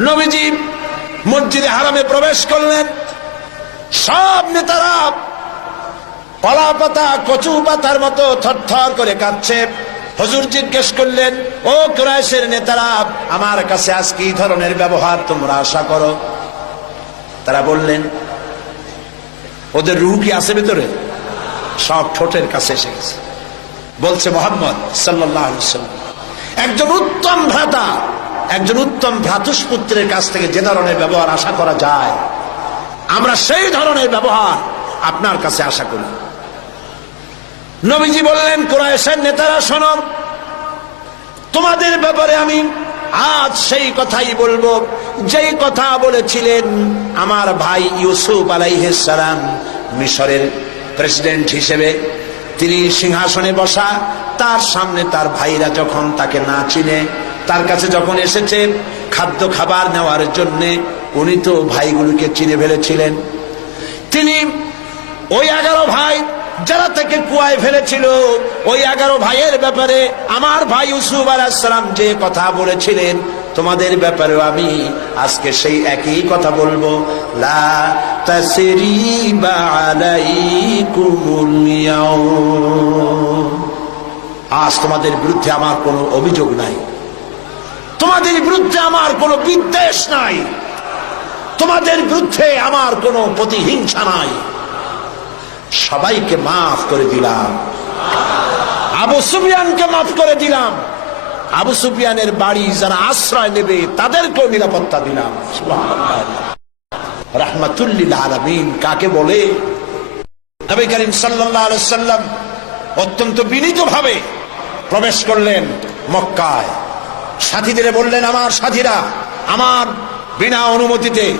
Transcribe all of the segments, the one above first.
নবীজি মসজিদে হারামে প্রবেশ করলেন। সব নেতারা কলা পাতা কচু পাতার মতো থরথর করে কাঁদছে। হজুর জিজ্ঞেস করলেন, ও ক্রাইশের নেতারা, আমার কাছে আজ কি ধরনের ব্যবহার তোমরা আশা করো? তারা বললেন, ওদের রুহ কি আছে ভিতরে? সব ঠোঁটের কাছে এসে গেছে। বলছে মোহাম্মদ সাল্লাহ একজন উত্তম ভ্রাতা একজন উত্তম ভ্রাতুষ্পুত্রের কাছ থেকে যে ধরনের ব্যবহার আশা করা যায়, আমরা সেই ধরনের ব্যবহার আপনার কাছে আশা করি। নবীজি বললেন কোরআশের নেতারা, শোনো, তোমাদের ব্যাপারে আমি আজ সেই কথাই বলব, যেই কথা বলেছিলেন আমার ভাই ইউসুফ আলাইহালাম মিশরের প্রেসিডেন্ট হিসেবে। তিনি সিংহাসনে বসা, তার সামনে তার ভাইরা যখন তাকে না চিনে তার কাছে যখন এসেছে খাদ্য খাবার নেওয়ার জন্যে, উনি তো ভাইগুলোকে চিনে ফেলেছিলেন। তিনি ওই এগারো ভাই যারা তাকে কুয়ায় ফেলেছিল, ওই এগারো ভাইয়ের ব্যাপারে আমার ভাই ইউসুফ আলাহাম যে কথা বলেছিলেন, তোমাদের ব্যাপারেও আমি আজকে সেই একই কথা বলব। লা। আজ তোমাদের বিরুদ্ধে আমার কোনো অভিযোগ নাই। তোমাদের বিরুদ্ধে আমার কোনো বিদ্বেষ নাই। তোমাদের বিরুদ্ধে আমার কোনো প্রতিহিংসা নাই। সবাইকে মাফ করে দিলাম। আবু সুফিয়ানকে মাফ করে দিলাম। আবু সুফিয়ানের বাড়ি যারা আশ্রয় নেবে, তাদেরকেও নিরাপত্তা দিলাম। রাহমাতুল্লিল আলমিন। কাকে বলে? নবী করিম সাল্লাম অত্যন্ত বিনীত ভাবে প্রবেশ করলেন মক্কায়। সাথীদের বললেন, আমার সাথীরা, আমার বিনা অনুমতিতে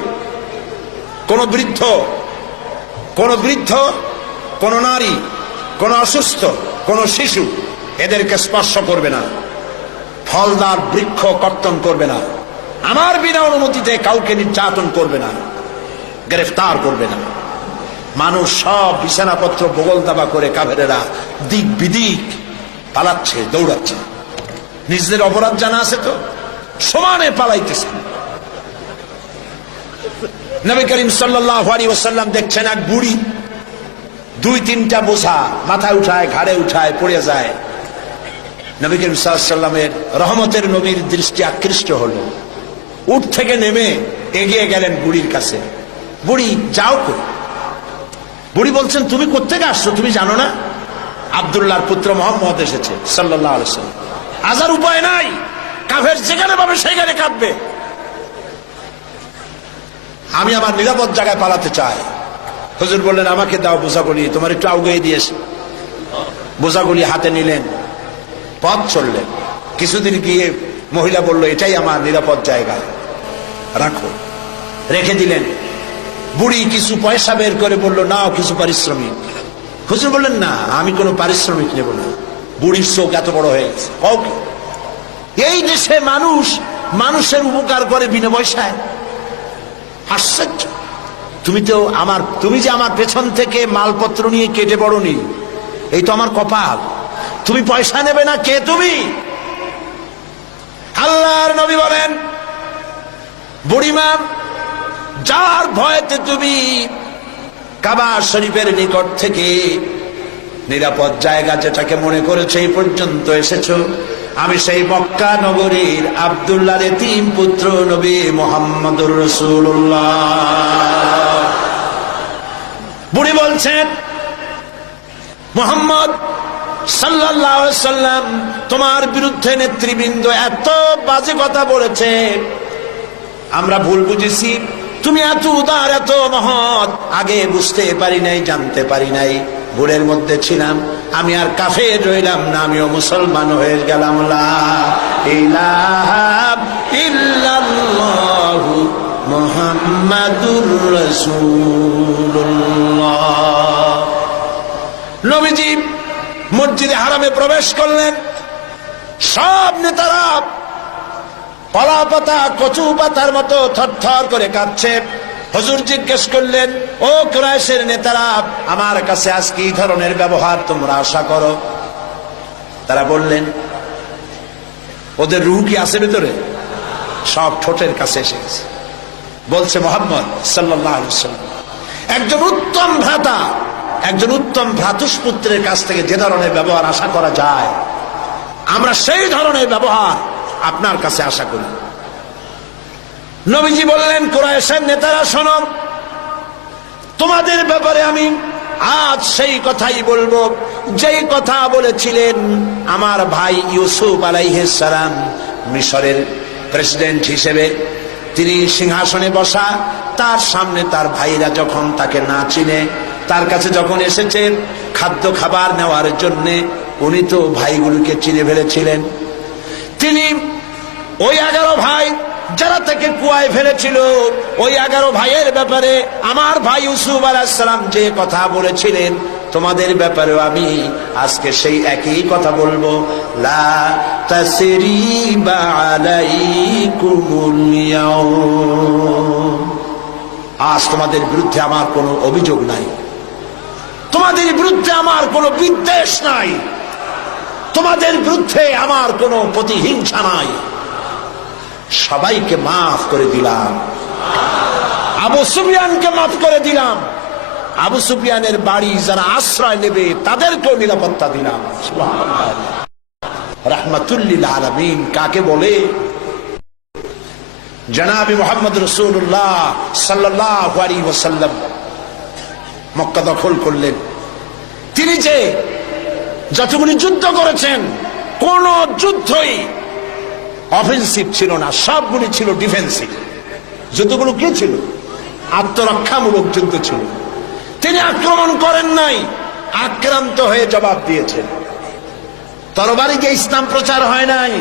কোন বৃদ্ধ কোন বৃদ্ধ, কোন নারী, কোন অসুস্থ, কোন শিশু এদেরকে স্পর্শ করবে না। ফলদার বৃক্ষ কর্তন করবে না। আমার বিনা অনুমতিতে কাউকে নির্যাতন করবে না, গ্রেফতার করবে না। মানুষ সব বিছানাপত্র বগল দাবা করে কাভেরেরা দিক বিদিক পালাচ্ছে, দৌড়াচ্ছে। নিজেদের অপরাধ জানা আছে তো? সমানে পালাইতেছে। নবী করিম সাল্লাহ ওসাল্লাম দেখছেন এক বুড়ি, দুই তিনটা বোঝা মাথায় উঠায়, ঘাড়ে উঠায়, পড়ে যায়। নবী করিম সাল্লামের রহমতের নবীর দৃষ্টি আকৃষ্ট হলো। উঠ থেকে নেমে এগিয়ে গেলেন বুড়ির কাছে। বুড়ি, যাও কই? বুড়ি বলছেন, তুমি কোথেকে আসছো? তুমি জানো না? আবদুল্লাহর পুত্র মোহাম্মদ এসেছে সাল্লাহ আলসালাম আজার উপায় নাই। কাফের যেখানে পাবে সেখানে কাঁদবে। আমি আমার নিরাপদ জায়গায় পালাতে চাই। হুজুর বললেন, আমাকে দাও বোঝাগুলি, তোমার একটু আউগিয়ে দিয়েছে বোঝাগুলি হাতে নিলেন, পথ চললেন। কিছুদিন গিয়ে মহিলা বলল, এটাই আমার নিরাপদ জায়গা। রাখো। রেখে দিলেন। বুড়ি কিছু পয়সা বের করে বলল, নাও কিছু পারিশ্রমিক। হুজুর বললেন, না, আমি কোনো পারিশ্রমিক নেব না। বুড়ির চোখ এত বড় হয়ে গেছে। এই দেশে মানুষ মানুষের উপকার করে বিনা পয়সায়। আশ্চর্য। তুমি তো আমার, তুমি যে আমার পেছন থেকে মালপত্র নিয়ে কেটে পড়নি, এই তো আমার কপাল। তুমি পয়সা নেবে না কে তুমি? আল্লাহর নবী বলেন বুড়িমা যার ভয়তে তুমি কাবা শরীফের নিকট থেকে নিরাপদ জায়গা যেটাকে মনে করেছে, এই পর্যন্ত এসেছ। আমি সেই মক্কা নগরীর আবদুল্লাহ তিন পুত্র নবী মোহাম্মদুর রসুল্লাহ বুড়ি বলছেন, মোহাম্মদ সাল্লাম তোমার বিরুদ্ধে নেতৃবৃন্দ এত বাজে কথা বলেছে। আমরা ভুল বুঝেছি। তুমি এত উদার, এত মহৎ, আগে বুঝতে পারি নাই, জানতে পারি নাই। ভুলের মধ্যে ছিলাম। আমি আর কাফে রইলাম না, আমিও মুসলমান হয়ে গেলাম। মুহাম্মাদুর রাসূলুল্লাহ। নবীজি মসজিদে হারামে প্রবেশ করলেন। সব নেতারা কলা পাতা কচু পাতার মতো থরথর করে কাঁদছে। হজুর জিজ্ঞেস করলেন, ও ক্রাইশের নেতারা, আমার কাছে আজ কি ধরনের ব্যবহার তোমরা আশা করো? তারা বললেন, ওদের রুহ কি আছে ভিতরে? সব ঠোঁটের কাছে এসে গেছে। বলছে মোহাম্মদ সাল্লাহ একজন উত্তম ভ্রাতা, একজন উত্তম ভ্রাতুষ্পুত্রের কাছ থেকে যে ধরনের ব্যবহার আশা করা যায়, আমরা সেই ধরনের ব্যবহার আপনার কাছে আশা করি। নবীজি বললেন কোরআশের নেতারা শোনো, তোমাদের ব্যাপারে আমি আজ সেই কথাই বলব, যেই কথা বলেছিলেন আমার ভাই ইউসুফ আলাইহালাম মিশরের প্রেসিডেন্ট হিসেবে। তিনি সিংহাসনে বসা, তার সামনে তার ভাইরা যখন তাকে না চিনে, তার কাছে যখন এসেছেন খাদ্য খাবার নেওয়ার জন্যে, উনি তো ভাইগুলোকে চিনে ফেলেছিলেন। তিনি ওই এগারো ভাই যারা তাকে কুয়ায় ফেলেছিল, ওই এগারো ভাইয়ের ব্যাপারে আমার ভাই ইউসুফ আলাহিসাম যে কথা বলেছিলেন, তোমাদের ব্যাপারেও আমি আজকে সেই একই কথা বলব। লা। আজ তোমাদের বিরুদ্ধে আমার কোনো অভিযোগ নাই। তোমাদের বিরুদ্ধে আমার কোনো বিদ্বেষ নাই। তোমাদের বিরুদ্ধে আমার কোনো প্রতিহিংসা নাই। সবাইকে মাফ করে দিলাম। আবু সুফিয়ানকে মাফ করে দিলাম। আবু সুফিয়ানের বাড়ি যারা আশ্রয় নেবে, তাদেরকেও নিরাপত্তা দিলাম। রহমতুল্লিল আলমিন কাকে বলে? জনাবি মোহাম্মদ রসুল্লাহ সাল্লাহ আলী মক্কা দখল করলেন। তিনি যে যতগুলি যুদ্ধ করেছেন, কোন যুদ্ধই অফেন্সিভ ছিল না, সবগুলি ছিল ডিফেন্সিভ যুদ্ধগুলো কি ছিল? আত্মরক্ষামূলক যুদ্ধ ছিল। তিনি আক্রমণ করেন নাই, আক্রান্ত হয়ে জবাব দিয়েছেন। তরবারিতে ইসলাম প্রচার হয় নাই।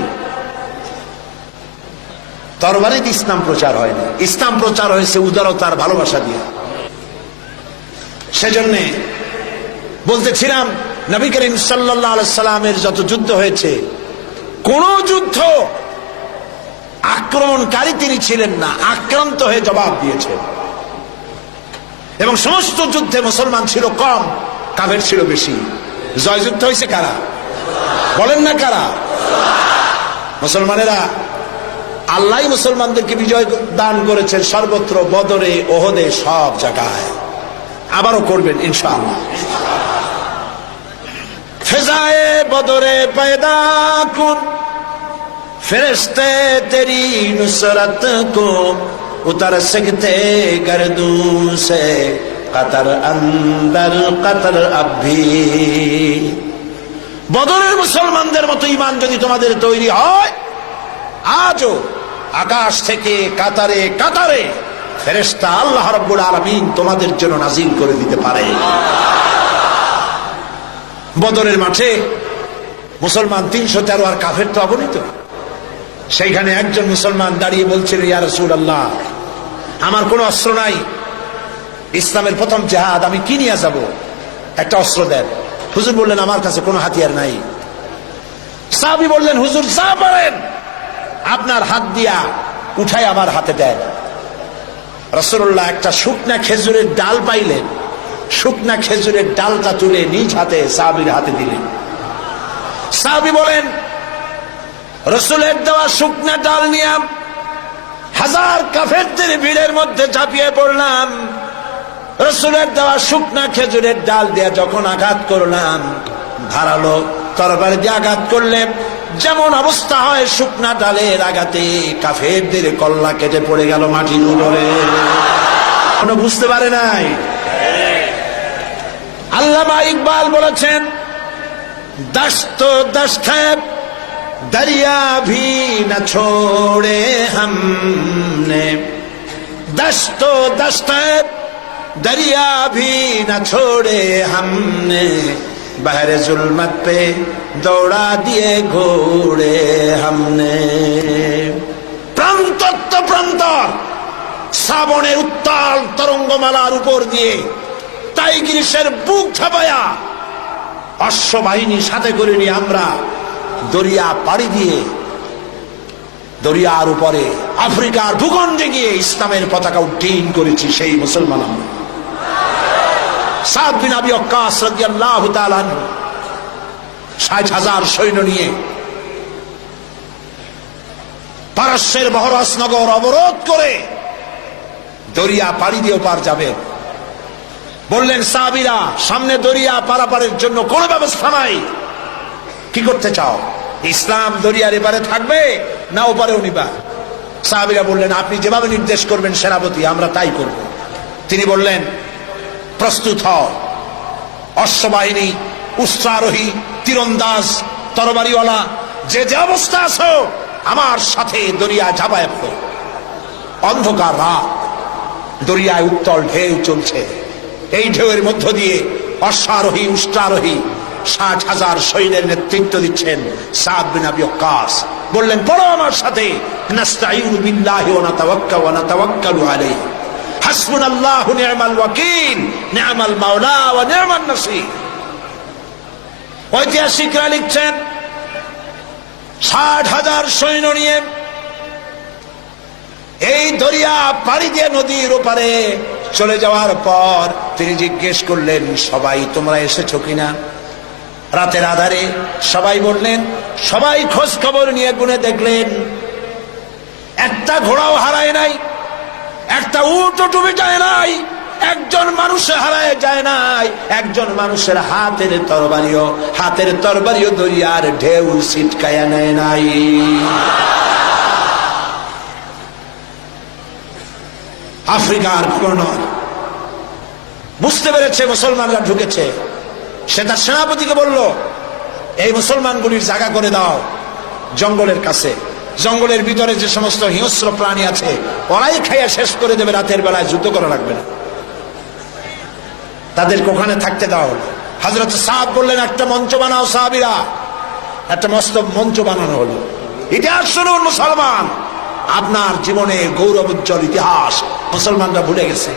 তরবারিতে ইসলাম প্রচার হয় না ইসলাম প্রচার হয়েছে উদারতার ভালোবাসা দিয়ে। সেজন্যে বলতেছিলাম, নবী করিম সাল্লাহ সাল্লামের যত যুদ্ধ হয়েছে, কোন যুদ্ধ আক্রমণকারী তিনি ছিলেন না, আক্রান্ত হয়ে জবাব দিয়েছেন। এবং সমস্ত যুদ্ধে মুসলমান ছিল কম কাভের ছিল বেশি। জয়যুদ্ধ হয়েছে কারা? বলেন না কারা? মুসলমানেরা আল্লাহ মুসলমানদেরকে বিজয় দান করেছেন সর্বত্র বদরে, ওহদে, সব জায়গায়। আবারও করবেন, ইনশাআল্লাহ। ফেজায়ে বদরে পায়দা কোন ফেরস্তে تیری نصرت কো اتر সকতে گردوں সে কতর অন্দর কতর اب বদরের মুসলমানদের মতো ইমান যদি তোমাদের তৈরি হয় আজও আকাশ থেকে কাতারে কাতারে ফেরেস্তা আল্লাহ রব্বুল আলমিন তোমাদের জন্য নাজিল করে দিতে পারে বদরের মাঠে মুসলমান তিনশো তেরো আর কাফের তো অগণিত সেইখানে একজন মুসলমান দাঁড়িয়ে বলছিল, ইয়া রসুল আল্লাহ আমার কোনো অস্ত্র নাই। ইসলামের প্রথম জেহাদ, আমি কি নিয়ে যাব? একটা অস্ত্র দেন। হুজুর বললেন, আমার কাছে কোনো হাতিয়ার নাই। সাহাবি বললেন, হুজুর, যা পারেন, আপনার হাত দিয়া উঠাই আমার হাতে দেন। রসুল্লাহ একটা শুকনা খেজুরের ডাল পাইলেন। শুকনা খেজুরের ডালটা তুলে নিজ হাতে সাহাবির হাতে দিলেন। সাহাবি বলেন রসুলের দেওয়া শুকনা ডাল নিয়ে হাজার কাফেরদের ভিড়ের মধ্যে ঝাঁপিয়ে পড়লাম। রসুলের দেওয়া শুকনা খেজুরের ডাল দিয়ে যখন আঘাত করলাম, ধারালো তরবারি দিয়ে আঘাত করলে যেমন অবস্থা হয়, শুকনা ডালের আঘাতে কাফেরদের কল্লা কেটে পড়ে গেল মাটির উপরে। কোনো বুঝতে পারে নাই? আল্লামা ইকবাল বলেছেন, দাস তো দাস দস্ত दरिया भी न छोड़े हमने दस्तो दस्त दरिया भी न छोड़े हमने बहर जुल्मत पे दौड़ा दिए घोड़े हमने প্রান্তত্ব প্রান্তর শ্রাবণের উত্তাল তরঙ্গমালার উপর দিয়ে তাই গ্রীষ্মের বুক ছাপায়া অশ্ববাহিনী সাথে করে নিয়ে আমরা দরিয়া পাড়ি দিয়ে দরিয়ার উপরে আফ্রিকার ভূখণ্ডে গিয়ে ইসলামের পতাকা উড্ডীন করেছি সেই মুসলমান সাত বিন আবি ষাট হাজার সৈন্য নিয়ে পারস্যের বহরাসনগর অবরোধ করে দরিয়া পাড়ি দিয়ে পার যাবে। বললেন সাবিরা সামনে দরিয়া পারাপারের জন্য কোনো ব্যবস্থা নাই। কি করতে চাও? ইসলাম দরিয়ার এপারে থাকবে, না ওপারেও নিবা। সাহাবিরা বললেন, আপনি যেভাবে নির্দেশ করবেন সেনাপতি, আমরা তাই করব। তিনি বললেন, প্রস্তুত হও। অশ্ববাহিনী, উস্ত্রারোহী, তীরন্দাজ, তরবারিওয়ালা, যে যে অবস্থা আছো, আমার সাথে দরিয়া ঝাপায় পড়ো। অন্ধকার রাত, দরিয়ায় উত্তল ঢেউ চলছে। এই ঢেউয়ের মধ্য দিয়ে অশ্বারোহী উষ্ট্রারোহী ষাট হাজার সৈন্যের নেতৃত্ব দিচ্ছেন বললেন, পড়ো আমার সাথে। ঐতিহাসিকরা লিখছেন, ষাট হাজার সৈন্য নিয়ে এই দরিয়া পাড়ি দিয়ে নদীর ওপারে চলে যাওয়ার পর তিনি জিজ্ঞেস করলেন, সবাই তোমরা এসেছ কিনা? রাতের আধারে সবাই বললেন, সবাই খোঁজ খবর নিয়ে গুনে দেখলেন, একটা ঘোড়াও হারায় নাই, একটা উটও ডুবে যায় নাই, একজন মানুষে হারায় যায় নাই, একজন মানুষের হাতের তরবারিও হাতের তরবারিও দরিয়ার ঢেউ ছিটকায়া নেয় নাই। আফ্রিকার কোন বুঝতে পেরেছে মুসলমানরা ঢুকেছে। সে তার সেনাপতিকে বলল, এই মুসলমানগুলির জায়গা করে দাও জঙ্গলের কাছে। জঙ্গলের ভিতরে যে সমস্ত হিংস্র প্রাণী আছে, ওরাই খাইয়া শেষ করে দেবে, রাতের বেলায় যুদ্ধ করা লাগবে না। তাদেরকে ওখানে থাকতে দেওয়া হলো হাজরত সাহাব বললেন, একটা মঞ্চ বানাও সাহাবিরা। একটা মস্ত মঞ্চ বানানো হলো। ইতিহাস শুনুন মুসলমান, আপনার জীবনে গৌরব উজ্জ্বল ইতিহাস মুসলমানরা ভুলে গেছে,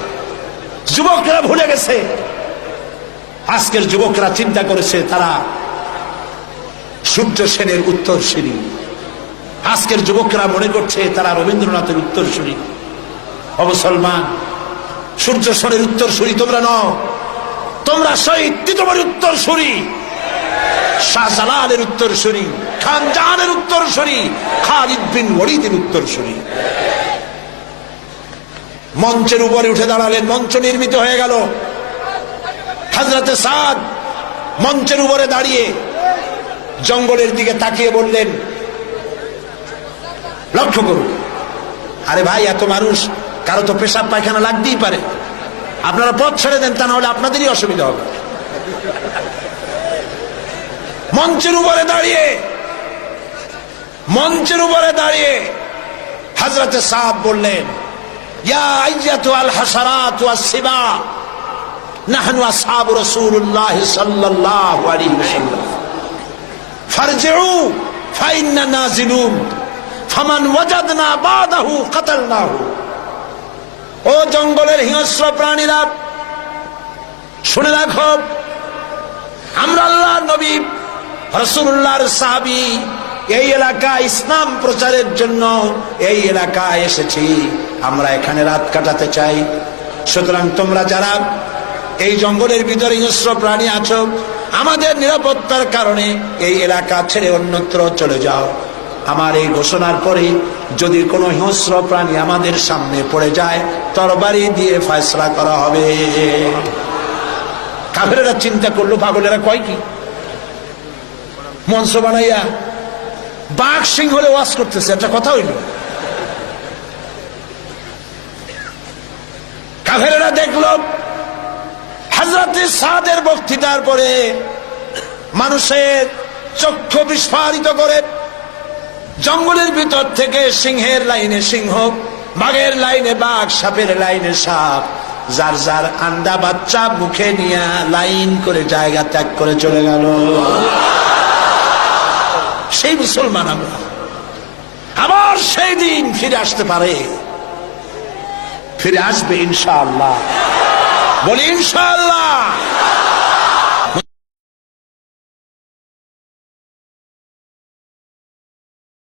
যুবকরা ভুলে গেছে। আজকের যুবকরা চিন্তা করেছে, তারা সূর্য সেনের উত্তর উত্তরসূরি আজকের যুবকরা মনে করছে, তারা রবীন্দ্রনাথের উত্তরসূরি ও মুসলমান, সূর্য সেনের উত্তরসূরি তোমরা ন তোমরা শহীদ তিতবরের উত্তরসূরি শাহজালালের উত্তরসূরি খান জাহানের উত্তরসূরি খালিদ বিন ওয়ালিদের উত্তরসূরি মঞ্চের উপরে উঠে দাঁড়ালেন, মঞ্চ নির্মিত হয়ে গেল। হাজরাতে সাদ মঞ্চের উপরে দাঁড়িয়ে জঙ্গলের দিকে তাকিয়ে বললেন, লক্ষ্য করুন। আরে ভাই, এত মানুষ, কারও তো পেশাব পায়খানা লাগতেই পারে। আপনারা পথ ছেড়ে দেন, তা না হলে আপনাদেরই অসুবিধা হবে। মঞ্চের উপরে দাঁড়িয়ে, মঞ্চের উপরে দাঁড়িয়ে হাজরতে সাহাব বললেন, ইয়া আইয়াতু আল হাসারাত ওয়াস সিবা। নাহনু আসহাবু রাসূলুল্লাহ সাল্লাল্লাহু আলাইহি ওয়াসাল্লাম। ফারজিউ, ফাইন্না নাজিলুন, ফামান ওয়াজাদনা বাদাহু কাতালনাহু। ও জঙ্গলের হিংস্র প্রাণীরা, শুনে রাখো, আমরা আল্লাহর নবী রসুল্লাহর সাহাবি, এই এলাকা ইসলাম প্রচারের জন্য এই এলাকায় এসেছি। আমরা এখানে রাত কাটাতে চাই। সুতরাং তোমরা যারা এই জঙ্গলের ভিতরে হিংস্র প্রাণী আছো। আমাদের নিরাপত্তার কারণে এই এলাকা ছেড়ে অন্যত্র চলে যাও। আমার এই ঘোষণার পরে যদি কোনো হিংস্র প্রাণী আমাদের সামনে পড়ে যায়, তরবারি দিয়ে ফয়সলা করা হবে। কাফেরেরা চিন্তা করল, পাগলেরা কয় কি? মঞ্চ বানাইয়া বাঘ সিংহ হলে ওয়াজ করতেছে, একটা কথা হইল। কাফেরেরা দেখল হাজরাতে সাদের বক্তৃতার পরে মানুষের চক্ষু বিস্ফারিত করে জঙ্গলের ভিতর থেকে সিংহের লাইনে সিংহ, বাঘের লাইনে বাঘ, সাপের লাইনে সাপ, যার যার আন্ডা বাচ্চা মুখে নিয়ে লাইন করে জায়গা ত্যাগ করে চলে গেল। সেই মুসলমান আমরা। আবার সেই দিন ফিরে আসতে পারে। ফিরে আসবে ইনশাআল্লাহ। বলি ইনশাআল্লাহ